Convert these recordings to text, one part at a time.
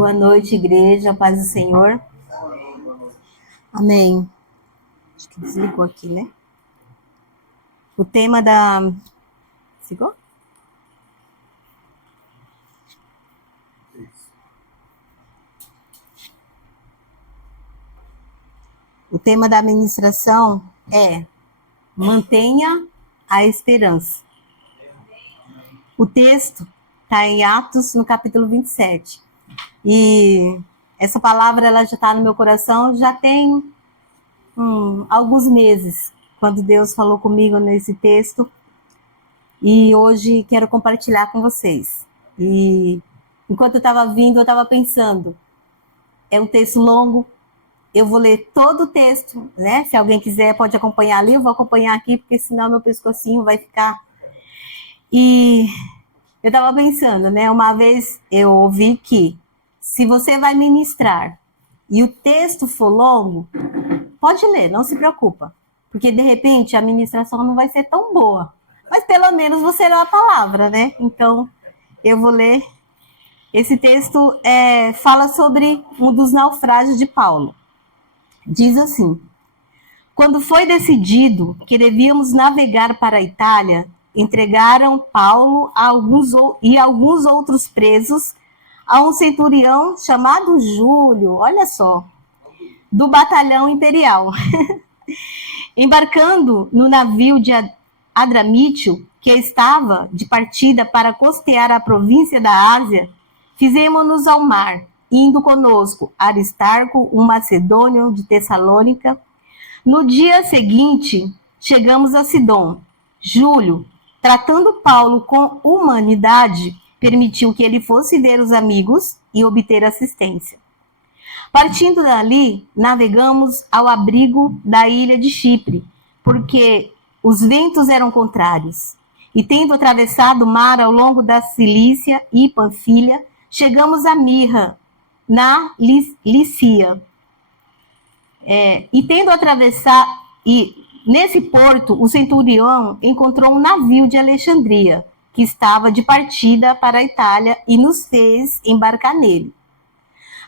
Boa noite, igreja, paz do Senhor. Amém. Acho que desligou aqui, né? O tema da... Ficou? O tema da ministração é Mantenha a Esperança. O texto está em Atos, no capítulo 27. E essa palavra ela já está no meu coração já tem alguns meses, quando Deus falou comigo nesse texto. E hoje quero compartilhar com vocês. E enquanto eu estava vindo, eu estava pensando, é um texto longo, eu vou ler todo o texto, né? Se alguém quiser pode acompanhar ali, eu vou acompanhar aqui, porque senão meu pescocinho vai ficar... E eu estava pensando, né? Uma vez eu ouvi que se você vai ministrar e o texto for longo, pode ler, não se preocupa. Porque de repente a ministração não vai ser tão boa. Mas pelo menos você lê a palavra, né? Então eu vou ler. Esse texto fala sobre um dos naufrágios de Paulo. Diz assim: quando foi decidido que devíamos navegar para a Itália, entregaram Paulo e alguns outros presos a um centurião chamado Júlio, olha só, do batalhão imperial. Embarcando no navio de Adramítio, que estava de partida para costear a província da Ásia, fizemos-nos ao mar, indo conosco Aristarco, um macedônio de Tessalônica. No dia seguinte, chegamos a Sidom. Júlio, tratando Paulo com humanidade, permitiu que ele fosse ver os amigos e obter assistência. Partindo dali, navegamos ao abrigo da ilha de Chipre, porque os ventos eram contrários. E tendo atravessado o mar ao longo da Cilícia e Panfilha, chegamos a Mirra, na Lícia. E tendo atravessado, nesse porto, o centurião encontrou um navio de Alexandria, que estava de partida para a Itália, e nos fez embarcar nele.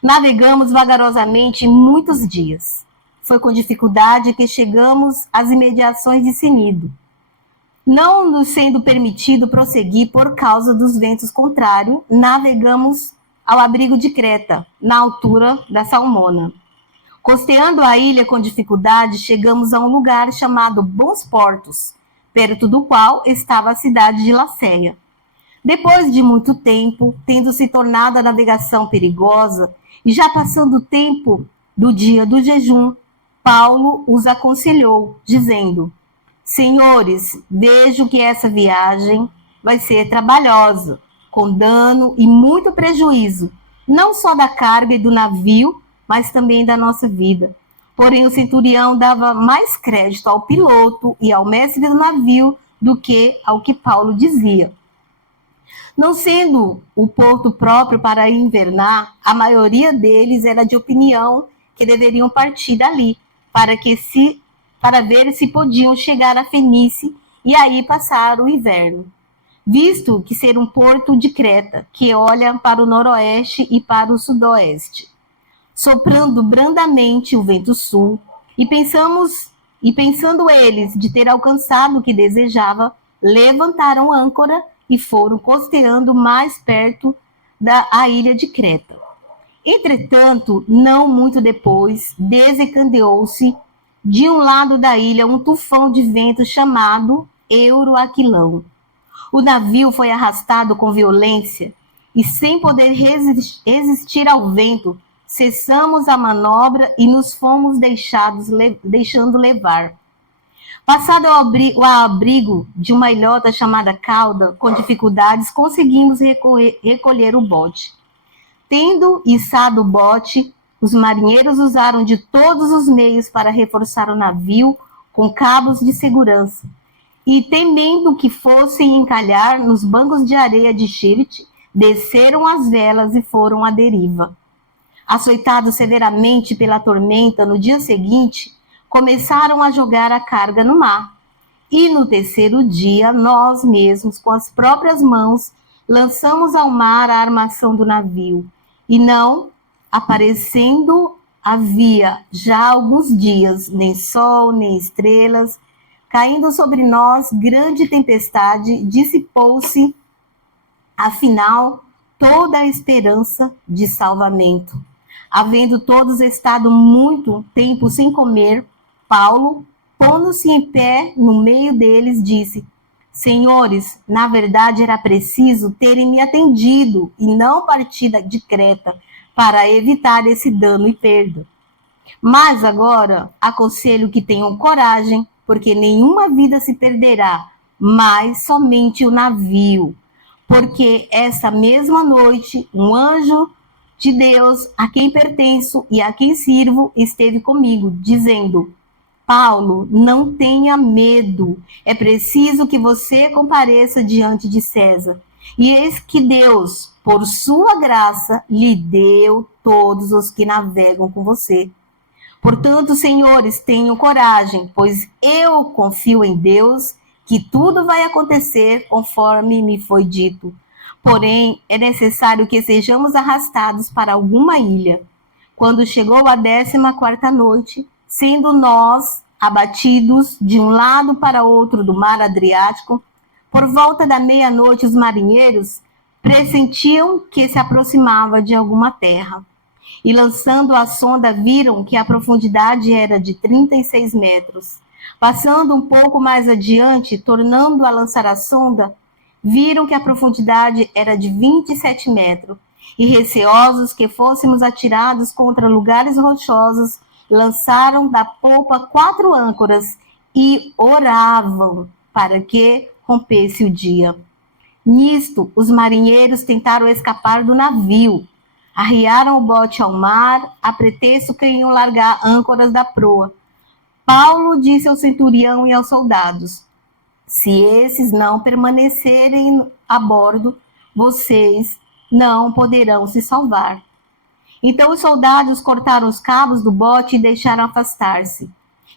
Navegamos vagarosamente muitos dias. Foi com dificuldade que chegamos às imediações de Cnido, não nos sendo permitido prosseguir por causa dos ventos contrários. Navegamos ao abrigo de Creta, na altura da Salmona. Costeando a ilha com dificuldade, chegamos a um lugar chamado Bons Portos, perto do qual estava a cidade de Lacéia. Depois de muito tempo, tendo se tornado a navegação perigosa, e já passando o tempo do dia do jejum, Paulo os aconselhou, dizendo: senhores, vejo que essa viagem vai ser trabalhosa, com dano e muito prejuízo, não só da carga e do navio, mas também da nossa vida. Porém, o centurião dava mais crédito ao piloto e ao mestre do navio do que ao que Paulo dizia. Não sendo o porto próprio para invernar, a maioria deles era de opinião que deveriam partir dali, para ver se podiam chegar a Fenícia e aí passar o inverno, visto que ser um porto de Creta, que olha para o noroeste e para o sudoeste. Soprando brandamente o vento sul, e pensando eles de ter alcançado o que desejava, levantaram âncora e foram costeando mais perto da ilha de Creta. Entretanto, não muito depois, desencadeou-se de um lado da ilha um tufão de vento chamado Euroaquilão. O navio foi arrastado com violência e, sem poder resistir ao vento, cessamos a manobra e nos fomos deixando levar. Passado o abrigo de uma ilhota chamada Cauda, com dificuldades conseguimos recolher o bote. Tendo içado o bote, os marinheiros usaram de todos os meios para reforçar o navio com cabos de segurança. E, temendo que fossem encalhar nos bancos de areia de Sirte, desceram as velas e foram à deriva. Açoitados severamente pela tormenta, no dia seguinte, começaram a jogar a carga no mar. E no terceiro dia, nós mesmos, com as próprias mãos, lançamos ao mar a armação do navio, e não aparecendo havia já alguns dias, nem sol, nem estrelas, caindo sobre nós grande tempestade, dissipou-se, afinal, toda a esperança de salvamento. Havendo todos estado muito tempo sem comer, Paulo, pondo-se em pé no meio deles, disse: Senhores, na verdade era preciso terem me atendido e não partida de Creta para evitar esse dano e perda. Mas agora aconselho que tenham coragem, porque nenhuma vida se perderá, mas somente o navio. Porque essa mesma noite um anjo de Deus, a quem pertenço e a quem sirvo, esteve comigo, dizendo: Paulo, não tenha medo. É preciso que você compareça diante de César. E eis que Deus, por sua graça, lhe deu todos os que navegam com você. Portanto, senhores, tenham coragem, pois eu confio em Deus que tudo vai acontecer conforme me foi dito. Porém, é necessário que sejamos arrastados para alguma ilha. Quando chegou a 14ª noite, sendo nós abatidos de um lado para outro do mar Adriático, por volta da meia-noite os marinheiros pressentiam que se aproximava de alguma terra. E lançando a sonda, viram que a profundidade era de 36 metros. Passando um pouco mais adiante, tornando a lançar a sonda, viram que a profundidade era de 27 metros. E receosos que fôssemos atirados contra lugares rochosos, lançaram da polpa 4 âncoras e oravam para que rompesse o dia. Nisto, os marinheiros tentaram escapar do navio. Arriaram o bote ao mar, a pretexto queriam largar âncoras da proa. Paulo disse ao centurião e aos soldados: se esses não permanecerem a bordo, vocês não poderão se salvar. Então os soldados cortaram os cabos do bote e deixaram afastar-se.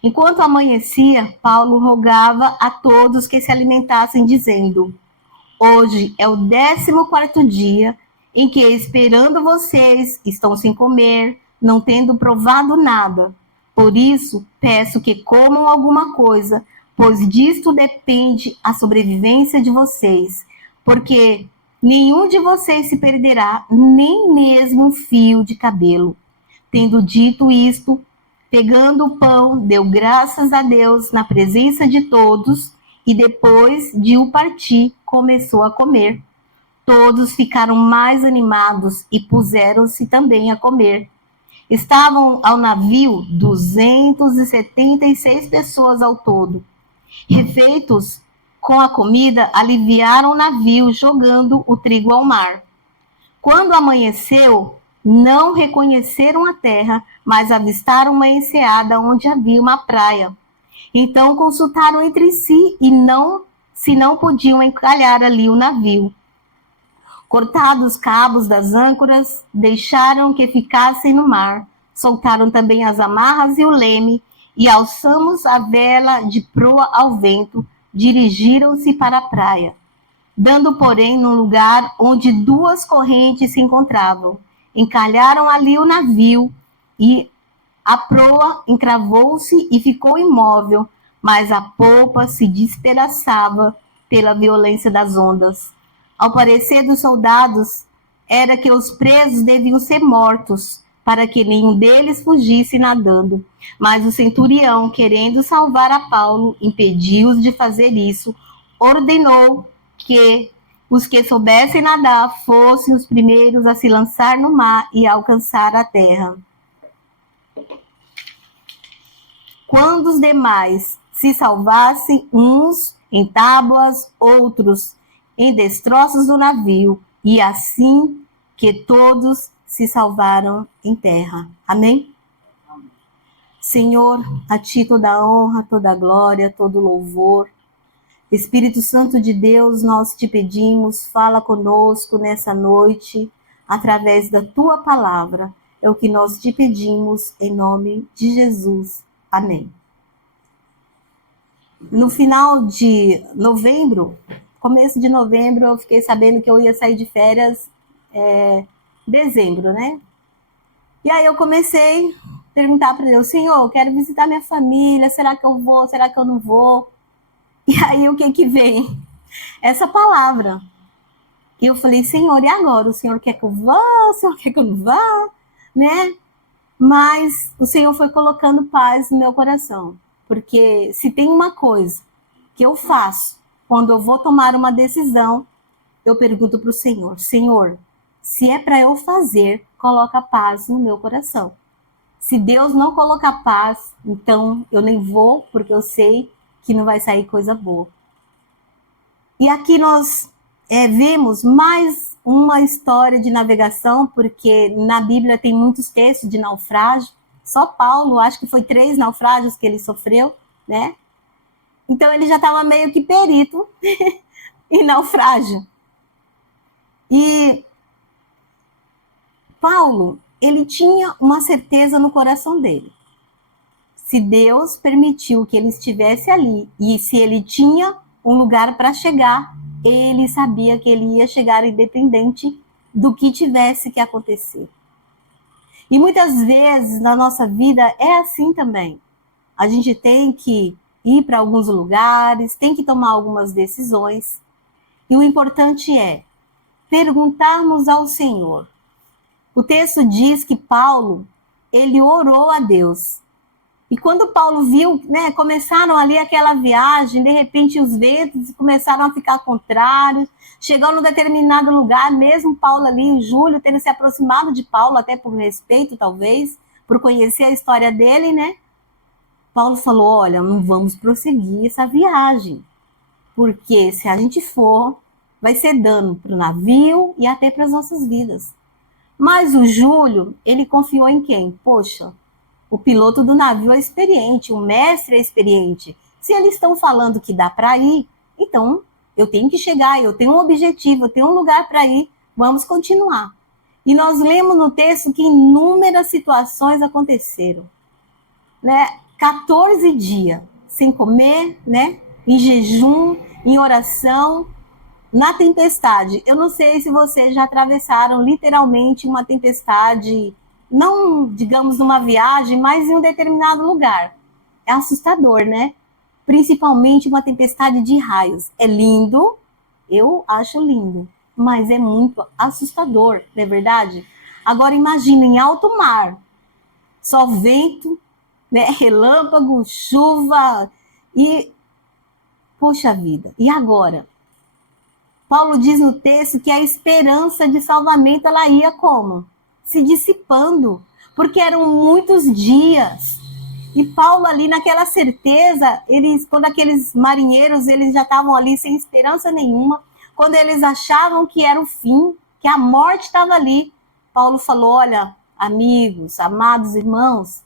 Enquanto amanhecia, Paulo rogava a todos que se alimentassem, dizendo: hoje é o 14º dia em que, esperando vocês, estão sem comer, não tendo provado nada. Por isso, peço que comam alguma coisa, pois disto depende a sobrevivência de vocês. Porque nenhum de vocês se perderá, nem mesmo um fio de cabelo. Tendo dito isto, pegando o pão, deu graças a Deus na presença de todos, e depois de o partir, começou a comer. Todos ficaram mais animados e puseram-se também a comer. Estavam ao navio 276 pessoas ao todo. Refeitos com a comida, aliviaram o navio, jogando o trigo ao mar. Quando amanheceu, não reconheceram a terra, mas avistaram uma enseada onde havia uma praia. Então consultaram entre si e se não podiam encalhar ali o navio. Cortados os cabos das âncoras, deixaram que ficassem no mar. Soltaram também as amarras e o leme, e alçamos a vela de proa ao vento, dirigiram-se para a praia, dando, porém, num lugar onde 2 correntes se encontravam. Encalharam ali o navio, e a proa encravou-se e ficou imóvel, mas a polpa se despedaçava pela violência das ondas. Ao parecer dos soldados, era que os presos deviam ser mortos, para que nenhum deles fugisse nadando. Mas o centurião, querendo salvar a Paulo, impediu-os de fazer isso, ordenou que os que soubessem nadar fossem os primeiros a se lançar no mar e alcançar a terra. Quando os demais se salvassem, uns em tábuas, outros em destroços do navio, e assim que todos se salvaram em terra. Amém? Senhor, a ti toda a honra, toda a glória, todo o louvor. Espírito Santo de Deus, nós te pedimos, fala conosco nessa noite, através da tua palavra. É o que nós te pedimos, em nome de Jesus. Amém. No final de novembro, começo de novembro, eu fiquei sabendo que eu ia sair de férias dezembro, né? E aí eu comecei a perguntar para Deus, Senhor, eu quero visitar minha família, será que eu vou, será que eu não vou? E aí o que que vem? Essa palavra. E eu falei, Senhor, e agora? O Senhor quer que eu vá? O Senhor quer que eu não vá? Né? Mas o Senhor foi colocando paz no meu coração. Porque se tem uma coisa que eu faço quando eu vou tomar uma decisão, eu pergunto para o Senhor, Senhor, se é para eu fazer, coloca paz no meu coração. Se Deus não colocar paz, então eu nem vou, porque eu sei que não vai sair coisa boa. E aqui nós vemos mais uma história de navegação, porque na Bíblia tem muitos textos de naufrágio. Só Paulo, acho que foi 3 naufrágios que ele sofreu, né? Então ele já estava meio que perito em naufrágio. E Paulo, ele tinha uma certeza no coração dele. Se Deus permitiu que ele estivesse ali e se ele tinha um lugar para chegar, ele sabia que ele ia chegar independente do que tivesse que acontecer. E muitas vezes na nossa vida é assim também. A gente tem que ir para alguns lugares, tem que tomar algumas decisões. E o importante é perguntarmos ao Senhor. O texto diz que Paulo, ele orou a Deus. E quando Paulo viu, né, começaram ali aquela viagem, de repente os ventos começaram a ficar contrários, chegando num determinado lugar, mesmo Paulo ali, em Júlio, tendo se aproximado de Paulo, até por respeito, talvez, por conhecer a história dele, né? Paulo falou, olha, não vamos prosseguir essa viagem, porque se a gente for, vai ser dano para o navio e até para as nossas vidas. Mas o Júlio, ele confiou em quem? Poxa, o piloto do navio é experiente, o mestre é experiente. Se eles estão falando que dá para ir, então eu tenho que chegar, eu tenho um objetivo, eu tenho um lugar para ir, vamos continuar. E nós lemos no texto que inúmeras situações aconteceram, né? 14 dias sem comer, né? Em jejum, em oração, na tempestade. Eu não sei se vocês já atravessaram literalmente uma tempestade, não, digamos, numa viagem, mas em um determinado lugar. É assustador, né? Principalmente uma tempestade de raios. É lindo, eu acho lindo, mas é muito assustador, não é verdade? Agora imagina em alto mar, só vento, né? Relâmpago, chuva e poxa vida. E agora? Paulo diz no texto que a esperança de salvamento ela ia como? Se dissipando, porque eram muitos dias. E Paulo ali naquela certeza, quando aqueles marinheiros eles já estavam ali sem esperança nenhuma, quando eles achavam que era o fim, que a morte estava ali, Paulo falou, olha, amigos, amados irmãos,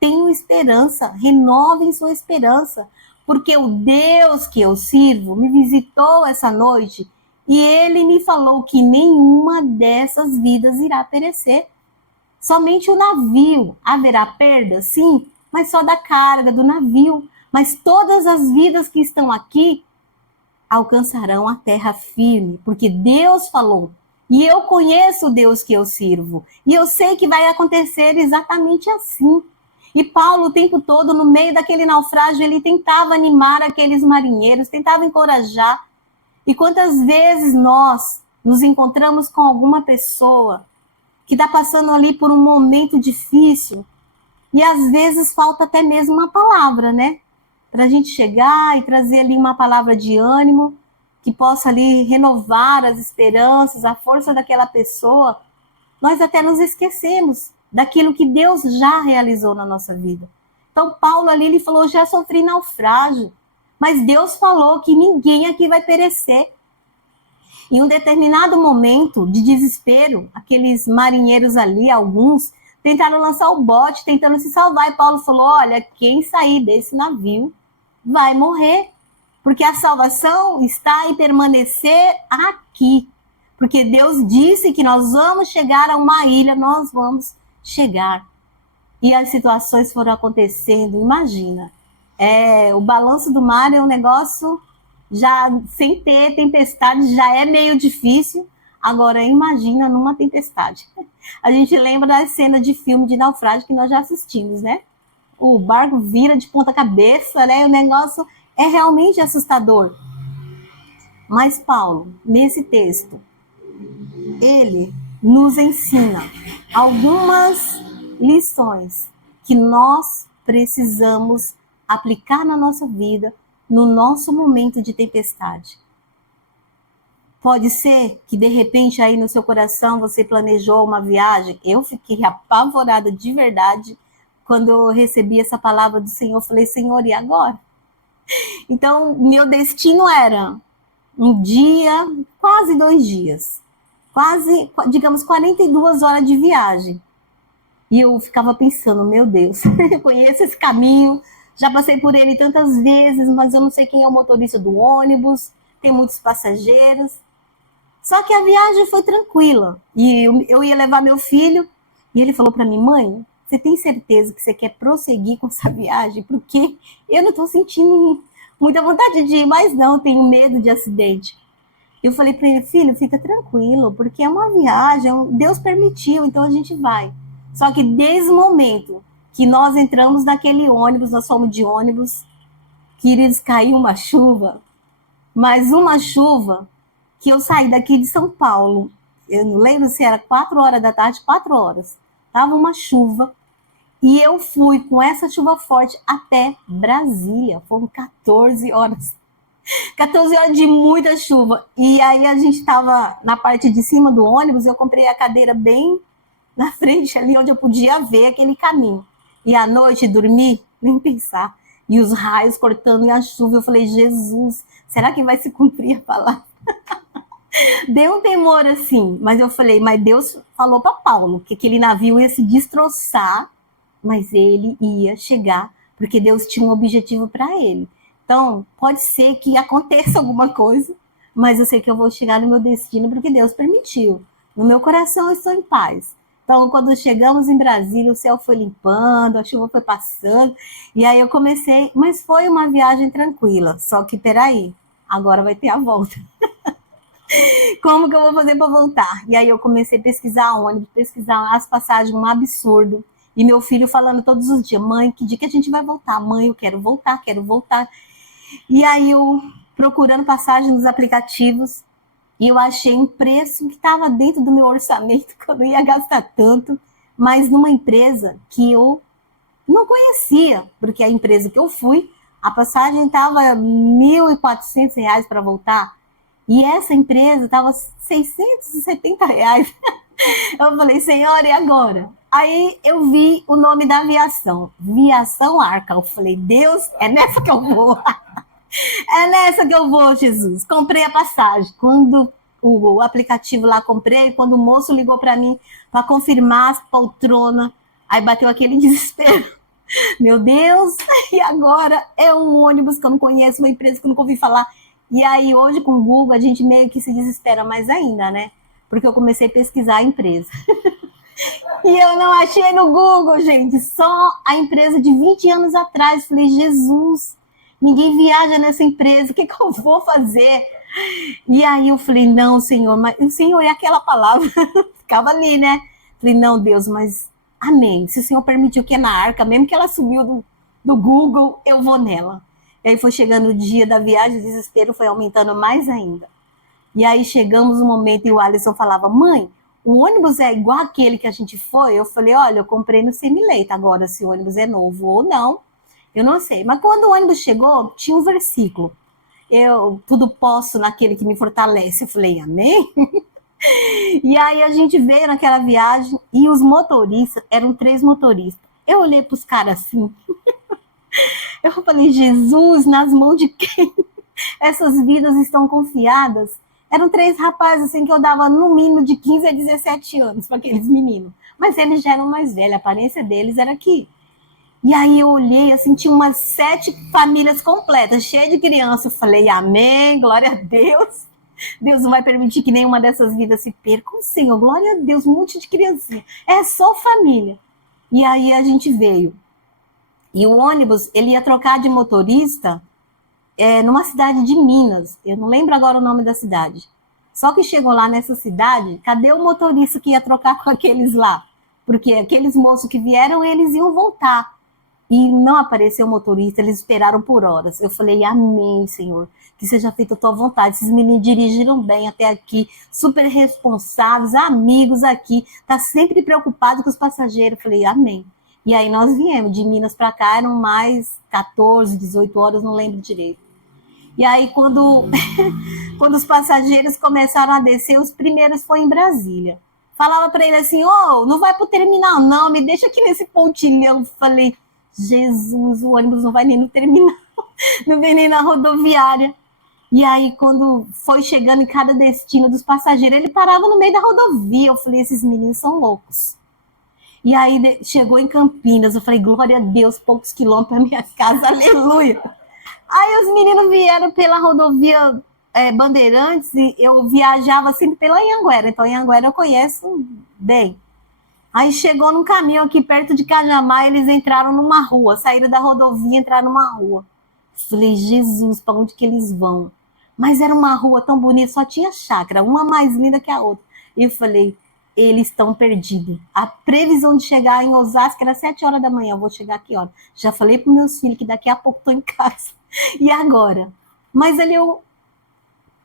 tenham esperança, renovem sua esperança, porque o Deus que eu sirvo me visitou essa noite e ele me falou que nenhuma dessas vidas irá perecer. Somente o navio haverá perda, sim, mas só da carga do navio. Mas todas as vidas que estão aqui alcançarão a terra firme, porque Deus falou. E eu conheço o Deus que eu sirvo. E eu sei que vai acontecer exatamente assim. E Paulo, o tempo todo, no meio daquele naufrágio, ele tentava animar aqueles marinheiros, tentava encorajar. E quantas vezes nós nos encontramos com alguma pessoa que está passando ali por um momento difícil e às vezes falta até mesmo uma palavra, né? Para a gente chegar e trazer ali uma palavra de ânimo que possa ali renovar as esperanças, a força daquela pessoa. Nós até nos esquecemos daquilo que Deus já realizou na nossa vida. Então Paulo ali, ele falou, já sofri naufrágio, mas Deus falou que ninguém aqui vai perecer. Em um determinado momento de desespero, aqueles marinheiros ali, alguns, tentaram lançar o bote, tentando se salvar. E Paulo falou, olha, quem sair desse navio vai morrer, porque a salvação está em permanecer aqui. Porque Deus disse que nós vamos chegar a uma ilha, nós vamos chegar. E as situações foram acontecendo, imagina. O balanço do mar é um negócio, já sem ter tempestade, já é meio difícil. Agora, imagina numa tempestade. A gente lembra das cenas de filme de naufrágio que nós já assistimos, né? O barco vira de ponta cabeça, né? O negócio é realmente assustador. Mas Paulo, nesse texto, ele nos ensina algumas lições que nós precisamos aplicar na nossa vida, no nosso momento de tempestade. Pode ser que de repente aí no seu coração você planejou uma viagem. Eu fiquei apavorada de verdade quando eu recebi essa palavra do Senhor. Eu falei, Senhor, e agora? Então, meu destino era um dia, quase 2 dias. Quase, digamos, 42 horas de viagem. E eu ficava pensando, meu Deus, eu conheço esse caminho, já passei por ele tantas vezes, mas eu não sei quem é o motorista do ônibus, tem muitos passageiros. Só que a viagem foi tranquila. E eu ia levar meu filho, e ele falou para mim, mãe, você tem certeza que você quer prosseguir com essa viagem? Porque eu não estou sentindo muita vontade de ir, mas não, tenho medo de acidente. Eu falei para ele, filho, fica tranquilo, porque é uma viagem, Deus permitiu, então a gente vai. Só que desde o momento que nós entramos naquele ônibus, nós fomos de ônibus, queridos, caiu uma chuva, mas uma chuva que eu saí daqui de São Paulo, eu não lembro se era 4 horas da tarde, 4 horas, estava uma chuva, e eu fui com essa chuva forte até Brasília, foram 14 horas. 14 horas de muita chuva. E aí a gente estava na parte de cima do ônibus, eu comprei a cadeira bem na frente, ali onde eu podia ver aquele caminho. E à noite dormi, nem pensar. E os raios cortando e a chuva, eu falei, Jesus, será que vai se cumprir a palavra? Deu um temor assim, mas eu falei, mas Deus falou para Paulo que aquele navio ia se destroçar, mas ele ia chegar, porque Deus tinha um objetivo para ele. Então, pode ser que aconteça alguma coisa, mas eu sei que eu vou chegar no meu destino porque Deus permitiu. No meu coração eu estou em paz. Então, quando chegamos em Brasília, o céu foi limpando, a chuva foi passando, e aí eu comecei, mas foi uma viagem tranquila. Só que, peraí, agora vai ter a volta. Como que eu vou fazer para voltar? E aí eu comecei a pesquisar ônibus, pesquisar as passagens, um absurdo. E meu filho falando todos os dias, mãe, que dia que a gente vai voltar? Mãe, eu quero voltar, quero voltar. E aí eu procurando passagem nos aplicativos e eu achei um preço que estava dentro do meu orçamento, que eu não ia gastar tanto, mas numa empresa que eu não conhecia, porque a empresa que eu fui, a passagem estava R$ 1.400 para voltar e essa empresa estava R$ 670. Eu falei, Senhor, e agora? Aí eu vi o nome da aviação, Viação Arca. Eu falei, Deus, é nessa que eu vou. É nessa que eu vou, Jesus. Comprei a passagem. Quando o aplicativo lá comprei, quando o moço ligou para mim para confirmar as poltronas, aí bateu aquele desespero. Meu Deus, e agora? É um ônibus que eu não conheço, uma empresa que eu nunca ouvi falar. E aí hoje com o Google a gente meio que se desespera mais ainda, né? Porque eu comecei a pesquisar a empresa. E eu não achei no Google, gente, só a empresa de 20 anos atrás. Falei, Jesus, ninguém viaja nessa empresa, o que eu vou fazer? E aí eu falei, não, Senhor, mas o Senhor é aquela palavra, ficava ali, né? Falei, não, Deus, mas amém. Se o Senhor permitiu que é na arca, mesmo que ela sumiu do Google, eu vou nela. E aí foi chegando o dia da viagem, o desespero foi aumentando mais ainda. E aí chegamos no momento e o Alisson falava, mãe, o ônibus é igual aquele que a gente foi? Eu falei, olha, eu comprei no Semileito, agora se o ônibus é novo ou não, eu não sei. Mas quando o ônibus chegou, tinha um versículo. Eu tudo posso naquele que me fortalece. Eu falei, amém? E aí a gente veio naquela viagem e os motoristas, eram 3 motoristas. Eu olhei para os caras assim, eu falei, Jesus, nas mãos de quem essas vidas estão confiadas? Eram 3 rapazes assim que eu dava no mínimo de 15 a 17 anos para aqueles meninos. Mas eles já eram mais velhos, a aparência deles era aqui. E aí eu olhei, assim, tinha umas 7 famílias completas, cheias de criança. Eu falei, amém, glória a Deus. Deus não vai permitir que nenhuma dessas vidas se percam, Senhor, glória a Deus, um monte de criancinha. É só família. E aí a gente veio. E o ônibus, ele ia trocar de motorista numa cidade de Minas. Eu não lembro agora o nome da cidade. Só que chegou lá nessa cidade, cadê o motorista que ia trocar com aqueles lá? Porque aqueles moços que vieram, eles iam voltar. E não apareceu o motorista, eles esperaram por horas. Eu falei, amém, Senhor, que seja feita a tua vontade. Esses meninos dirigiram bem até aqui, super responsáveis, amigos aqui, tá sempre preocupado com os passageiros. Eu falei, amém. E aí nós viemos de Minas para cá, eram mais 14, 18 horas, não lembro direito. E aí quando, quando os passageiros começaram a descer, os primeiros foi em Brasília. Falava para ele assim, não vai pro terminal não, me deixa aqui nesse pontilhão. Eu falei, Jesus, o ônibus não vai nem no terminal, não vem nem na rodoviária. E aí, quando foi chegando em cada destino dos passageiros, ele parava no meio da rodovia. Eu falei, esses meninos são loucos. E aí, chegou em Campinas, eu falei, glória a Deus, poucos quilômetros para minha casa, aleluia. Aí os meninos vieram pela rodovia Bandeirantes, e eu viajava sempre pela Anhanguera, então Anhanguera eu conheço bem. Aí chegou num caminho aqui perto de Cajamar, eles entraram numa rua, saíram da rodovia e entraram numa rua. Falei, Jesus, para onde que eles vão? Mas era uma rua tão bonita, só tinha chácara, uma mais linda que a outra. E eu falei, eles estão perdidos. A previsão de chegar em Osasco era 7 horas da manhã, eu vou chegar aqui, ó. Já falei para meus filhos que daqui a pouco estou em casa. E agora? Mas ali eu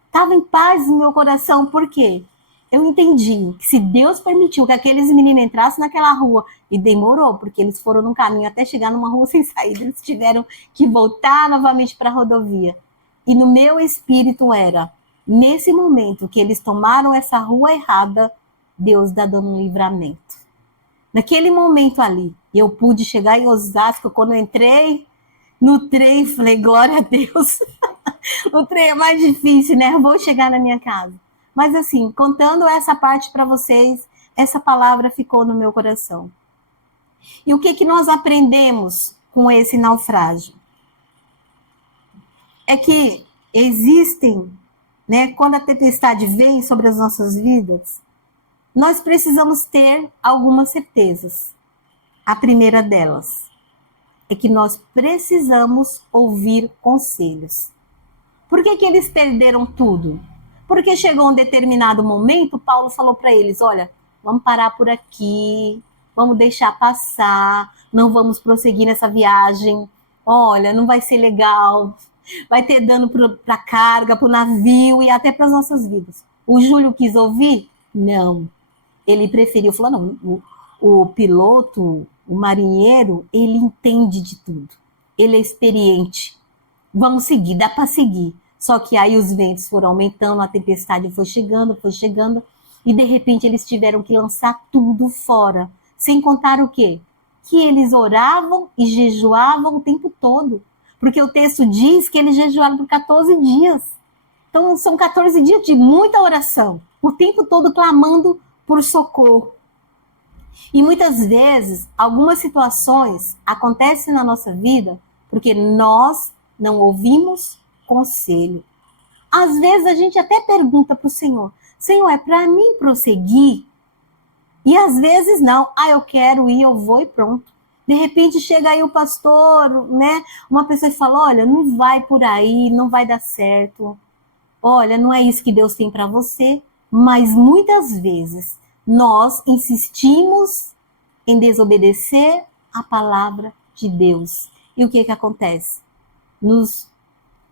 estava em paz no meu coração, por quê? Eu entendi que se Deus permitiu que aqueles meninos entrassem naquela rua, e demorou, porque eles foram num caminho até chegar numa rua sem saída, eles tiveram que voltar novamente para a rodovia. E no meu espírito era, nesse momento que eles tomaram essa rua errada, Deus está dando um livramento. Naquele momento ali, eu pude chegar em Osasco, quando eu entrei no trem, falei, glória a Deus. O trem é mais difícil, né? Eu vou chegar na minha casa. Mas assim, contando essa parte para vocês, essa palavra ficou no meu coração. E o que nós aprendemos com esse naufrágio? É que existem, né, quando a tempestade vem sobre as nossas vidas, nós precisamos ter algumas certezas. A primeira delas é que nós precisamos ouvir conselhos. Por que eles perderam tudo? Porque chegou um determinado momento, Paulo falou para eles, olha, vamos parar por aqui, vamos deixar passar, não vamos prosseguir nessa viagem, olha, não vai ser legal, vai ter dano para a carga, para o navio e até para as nossas vidas. O Júlio quis ouvir? Não. Ele preferiu, falou, não, o piloto, o marinheiro, ele entende de tudo, ele é experiente, vamos seguir, dá para seguir. Só que aí os ventos foram aumentando, a tempestade foi chegando, e de repente eles tiveram que lançar tudo fora. Sem contar o quê? Que eles oravam e jejuavam o tempo todo. Porque o texto diz que eles jejuaram por 14 dias. Então são 14 dias de muita oração. O tempo todo clamando por socorro. E muitas vezes, algumas situações acontecem na nossa vida porque nós não ouvimos conselho. Às vezes a gente até pergunta para o Senhor, Senhor, é para mim prosseguir? E às vezes não, eu quero ir, eu vou e pronto. De repente chega aí o pastor, né? Uma pessoa que fala, olha, não vai por aí, não vai dar certo. Olha, não é isso que Deus tem para você. Mas muitas vezes nós insistimos em desobedecer a palavra de Deus. E o que acontece?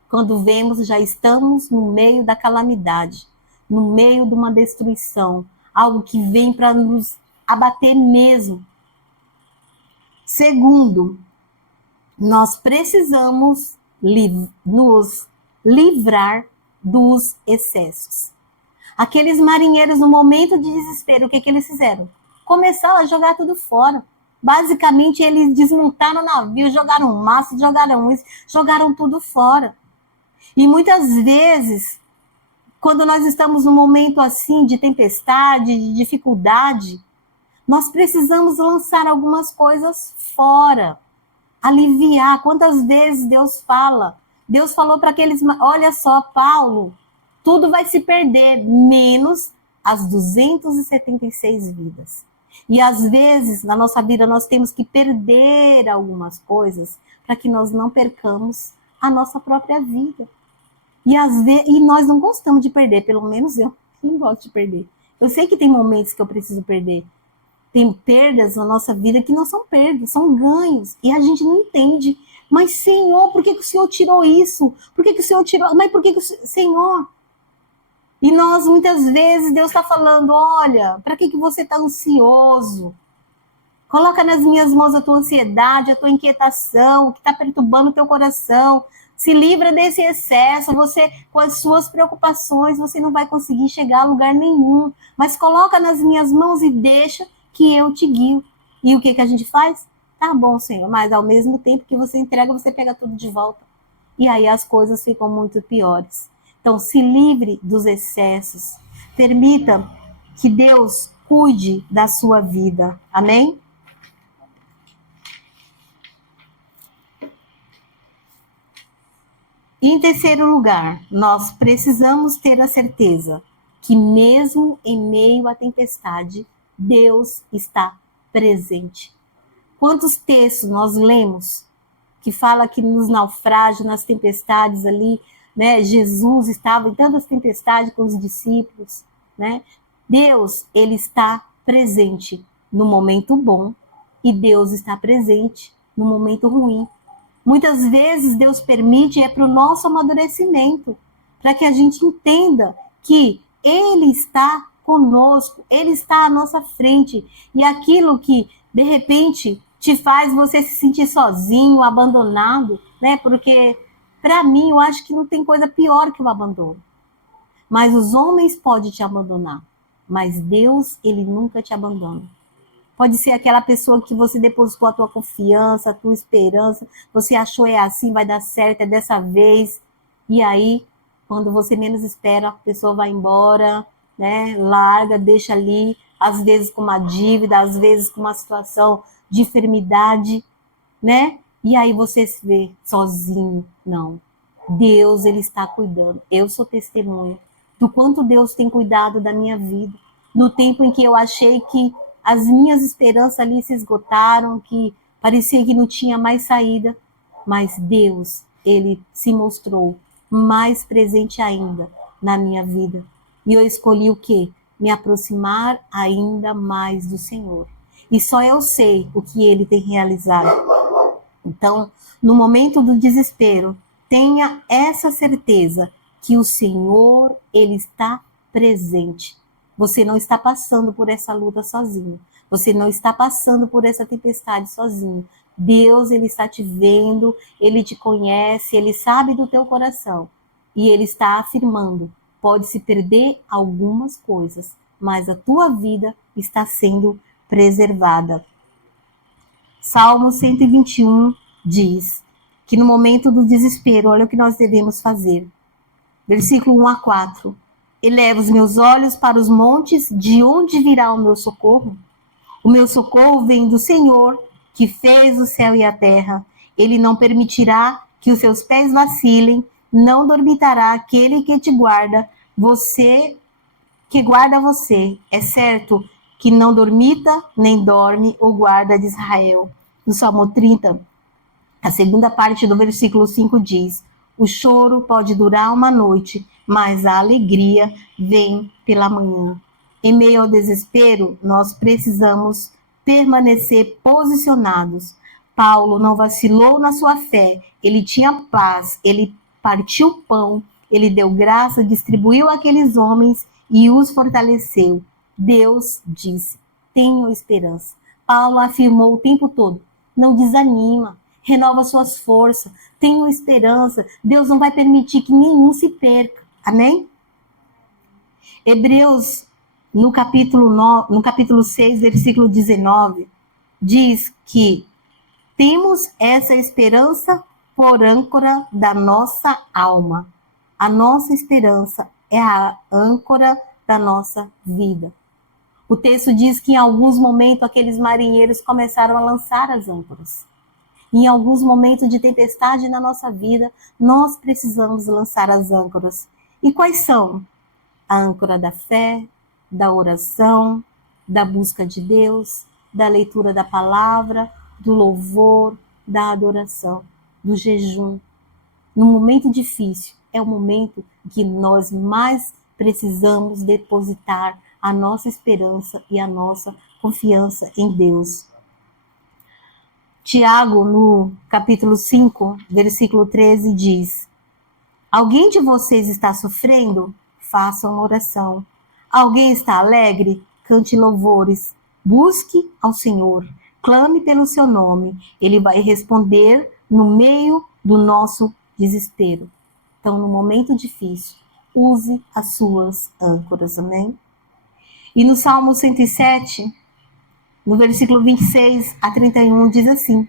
Quando vemos, já estamos no meio da calamidade, no meio de uma destruição, algo que vem para nos abater mesmo. Segundo, nós precisamos nos livrar dos excessos. Aqueles marinheiros, no momento de desespero, o que eles fizeram? Começaram a jogar tudo fora. Basicamente, eles desmontaram o navio, jogaram massa, jogaram isso, jogaram tudo fora. E muitas vezes, quando nós estamos num momento assim de tempestade, de dificuldade, nós precisamos lançar algumas coisas fora, aliviar. Quantas vezes Deus fala? Deus falou para aqueles, olha só, Paulo, tudo vai se perder, menos as 276 vidas. E às vezes, na nossa vida, nós temos que perder algumas coisas para que nós não percamos a nossa própria vida. E nós não gostamos de perder, pelo menos eu. gosto de perder. Eu sei que tem momentos que eu preciso perder. Tem perdas na nossa vida que não são perdas, são ganhos. E a gente não entende. Mas, Senhor, por que o Senhor tirou isso? Por que o Senhor tirou? Mas por que o Senhor? E nós, muitas vezes, Deus está falando, olha, para que você está ansioso? Coloca nas minhas mãos a tua ansiedade, a tua inquietação, o que está perturbando o teu coração. Se livra desse excesso. Você, com as suas preocupações, você não vai conseguir chegar a lugar nenhum. Mas coloca nas minhas mãos e deixa que eu te guio. E o que a gente faz? Tá bom, Senhor, mas ao mesmo tempo que você entrega, você pega tudo de volta. E aí as coisas ficam muito piores. Então, se livre dos excessos. Permita que Deus cuide da sua vida. Amém? E em terceiro lugar, nós precisamos ter a certeza que mesmo em meio à tempestade, Deus está presente. Quantos textos nós lemos que fala que nos naufrágios, nas tempestades ali, né, Jesus estava em tantas tempestades com os discípulos, né? Deus, ele está presente no momento bom e Deus está presente no momento ruim. Muitas vezes Deus permite para o nosso amadurecimento, para que a gente entenda que Ele está conosco, Ele está à nossa frente. E aquilo que, de repente, te faz você se sentir sozinho, abandonado, né? Porque, para mim, eu acho que não tem coisa pior que o abandono. Mas os homens podem te abandonar, mas Deus, Ele nunca te abandona. Pode ser aquela pessoa que você depositou a tua confiança, a tua esperança, você achou é assim, vai dar certo, é dessa vez. E aí, quando você menos espera, a pessoa vai embora, né? Larga, deixa ali, às vezes com uma dívida, às vezes com uma situação de enfermidade, né? E aí você se vê sozinho. Não. Deus, ele está cuidando. Eu sou testemunha do quanto Deus tem cuidado da minha vida. No tempo em que eu achei que as minhas esperanças ali se esgotaram, que parecia que não tinha mais saída, mas Deus, ele se mostrou mais presente ainda na minha vida. E eu escolhi o quê? Me aproximar ainda mais do Senhor. E só eu sei o que ele tem realizado. Então, no momento do desespero, tenha essa certeza que o Senhor, ele está presente. Você não está passando por essa luta sozinho. Você não está passando por essa tempestade sozinho. Deus, ele está te vendo, ele te conhece, ele sabe do teu coração. E ele está afirmando, pode se perder algumas coisas, mas a tua vida está sendo preservada. Salmo 121 diz que no momento do desespero, olha o que nós devemos fazer. Versículo 1 a 4. Elevo os meus olhos para os montes, de onde virá o meu socorro? O meu socorro vem do Senhor, que fez o céu e a terra. Ele não permitirá que os seus pés vacilem, não dormitará aquele que te guarda, você que guarda você. É certo que não dormita, nem dorme o guarda de Israel. No Salmo 30, a segunda parte do versículo 5 diz: o choro pode durar uma noite, mas a alegria vem pela manhã. Em meio ao desespero, nós precisamos permanecer posicionados. Paulo não vacilou na sua fé, ele tinha paz, ele partiu o pão, ele deu graça, distribuiu àqueles homens e os fortaleceu. Deus disse: tenham esperança. Paulo afirmou o tempo todo: não desanima, renova suas forças, tenham esperança, Deus não vai permitir que nenhum se perca. Amém? Hebreus, no capítulo 6, versículo 19, diz que temos essa esperança por âncora da nossa alma. A nossa esperança é a âncora da nossa vida. O texto diz que em alguns momentos aqueles marinheiros começaram a lançar as âncoras. Em alguns momentos de tempestade na nossa vida, nós precisamos lançar as âncoras. E quais são? A âncora da fé, da oração, da busca de Deus, da leitura da palavra, do louvor, da adoração, do jejum. No momento difícil, é o momento que nós mais precisamos depositar a nossa esperança e a nossa confiança em Deus. Tiago, no capítulo 5, versículo 13, diz: alguém de vocês está sofrendo? Faça uma oração. Alguém está alegre? Cante louvores. Busque ao Senhor. Clame pelo seu nome. Ele vai responder no meio do nosso desespero. Então, no momento difícil, use as suas âncoras. Amém? E no Salmo 107, no versículo 26 a 31, diz assim: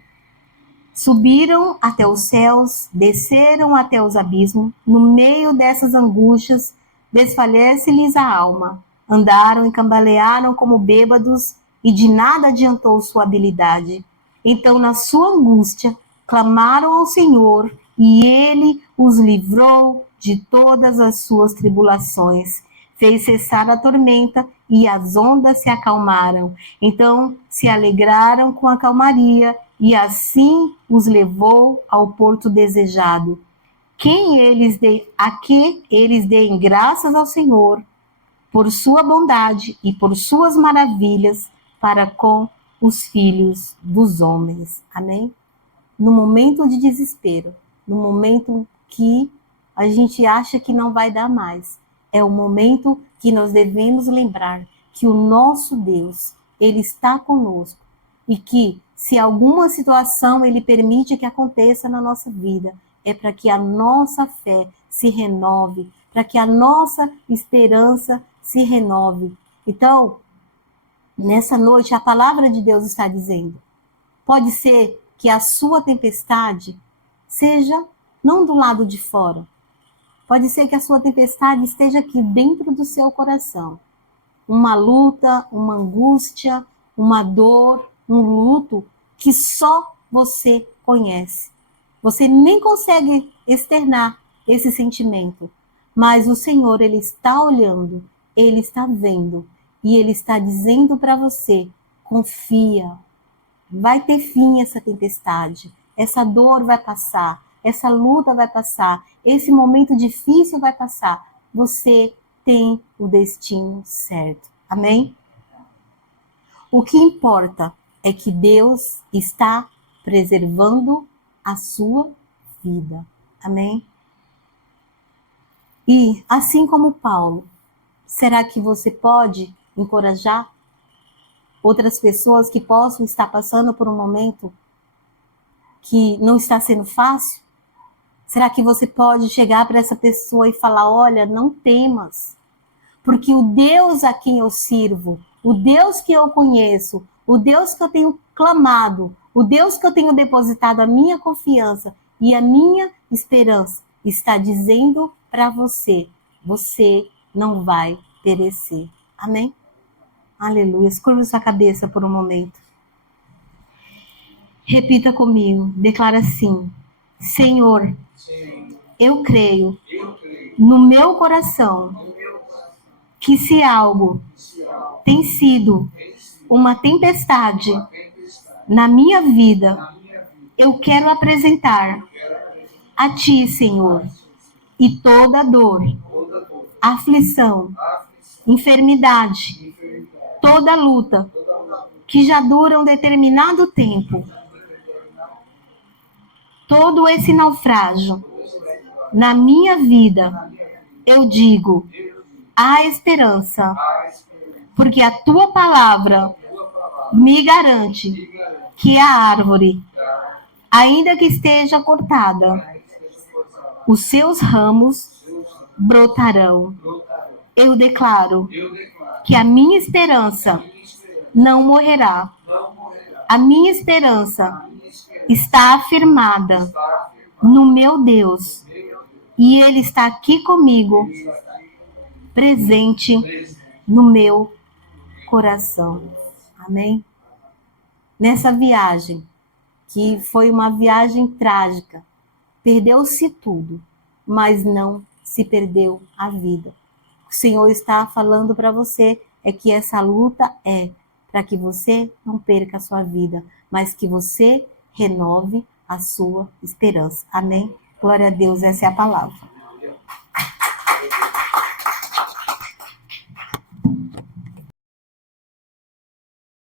subiram até os céus, desceram até os abismos, no meio dessas angústias, desfalece-lhes a alma. Andaram e cambalearam como bêbados, e de nada adiantou sua habilidade. Então, na sua angústia, clamaram ao Senhor, e ele os livrou de todas as suas tribulações. Fez cessar a tormenta, e as ondas se acalmaram. Então se alegraram com a calmaria, e assim os levou ao porto desejado. A que eles deem graças ao Senhor por sua bondade e por suas maravilhas para com os filhos dos homens. Amém? No momento de desespero, no momento que a gente acha que não vai dar mais, é o momento que nós devemos lembrar que o nosso Deus, Ele está conosco e que se alguma situação Ele permite que aconteça na nossa vida, é para que a nossa fé se renove, para que a nossa esperança se renove. Então, nessa noite, a palavra de Deus está dizendo, pode ser que a sua tempestade seja não do lado de fora, pode ser que a sua tempestade esteja aqui dentro do seu coração. Uma luta, uma angústia, uma dor, um luto que só você conhece. Você nem consegue externar esse sentimento, mas o Senhor, Ele está olhando, Ele está vendo e Ele está dizendo para você, confia, vai ter fim essa tempestade, essa dor vai passar, essa luta vai passar, esse momento difícil vai passar. Você tem o destino certo. Amém? O que importa é que Deus está preservando a sua vida. Amém? E, assim como Paulo, será que você pode encorajar outras pessoas que possam estar passando por um momento que não está sendo fácil? Será que você pode chegar para essa pessoa e falar, olha, não temas, porque o Deus a quem eu sirvo, o Deus que eu conheço, o Deus que eu tenho clamado, o Deus que eu tenho depositado a minha confiança e a minha esperança, está dizendo para você, você não vai perecer. Amém? Aleluia. Curva sua cabeça por um momento. Repita comigo, declara assim, Senhor, eu creio no meu coração que se algo tem sido uma tempestade na minha vida, eu quero apresentar a Ti, Senhor, e toda dor, aflição, enfermidade, toda luta que já dura um determinado tempo, todo esse naufrágio na minha vida, eu digo, há esperança, porque a Tua palavra me garante que a árvore, ainda que esteja cortada, os seus ramos brotarão. Eu declaro que a minha esperança não morrerá. A minha esperança está afirmada no meu Deus. E Ele está aqui comigo, presente no meu coração. Amém? Nessa viagem, que foi uma viagem trágica, perdeu-se tudo, mas não se perdeu a vida. O Senhor está falando para você é que essa luta é para que você não perca a sua vida, mas que você renove a sua esperança. Amém? Glória a Deus, essa é a palavra.